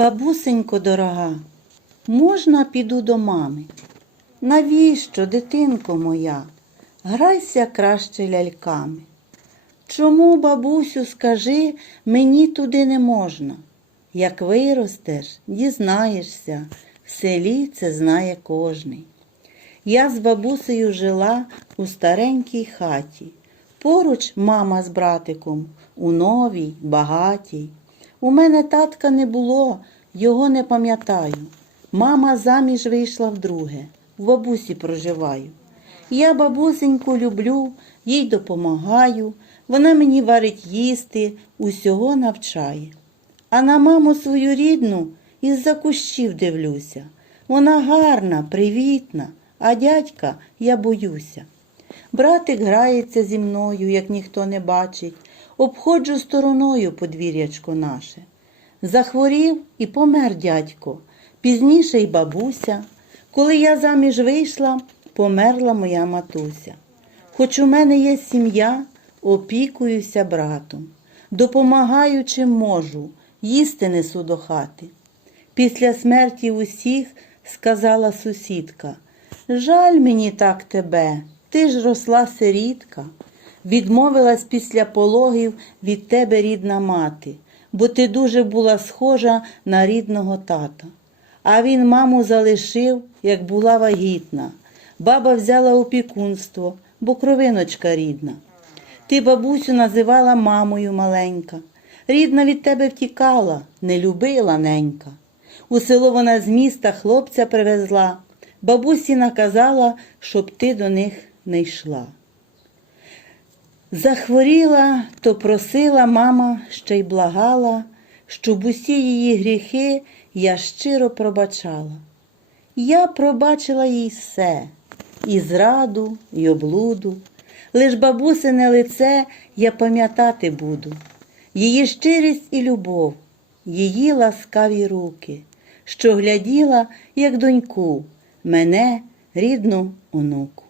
Бабусенько дорога, можна піду до мами? Навіщо, дитинко моя, грайся краще ляльками? Чому, бабусю, скажи, мені туди не можна? Як виростеш, дізнаєшся, в селі це знає кожний. Я з бабусею жила у старенькій хаті. Поруч мама з братиком, у новій, багатій. У мене татка не було, його не пам'ятаю. Мама заміж вийшла вдруге, в бабусі проживаю. Я бабусеньку люблю, їй допомагаю, вона мені варить їсти, усього навчає. А на маму свою рідну із-за кущів дивлюся. Вона гарна, привітна, а дядька я боюся. Братик грається зі мною, як ніхто не бачить, обходжу стороною подвір'ячко наше. Захворів і помер дядько, пізніше й бабуся. Коли я заміж вийшла, померла моя матуся. Хоч у мене є сім'я, опікуюся братом, допомагаю чим можу, їсти несу до хати. Після смерті усіх сказала сусідка, жаль мені так тебе, ти ж росла сирітка. Відмовилась після пологів від тебе рідна мати, бо ти дуже була схожа на рідного тата. А він маму залишив, як була вагітна. Баба взяла опікунство, бо кровиночка рідна. Ти бабусю називала мамою маленька. Рідна від тебе втікала, не любила ненька. У село вона з міста хлопця привезла. Бабусі наказала, щоб ти до них не йшла. Захворіла, то просила мама, ще й благала, щоб усі її гріхи я щиро пробачала. Я пробачила їй все, і зраду, і облуду. Лиш бабусине лице я пам'ятати буду, її щирість і любов, її ласкаві руки, що гляділа, як доньку, мене, рідну онуку.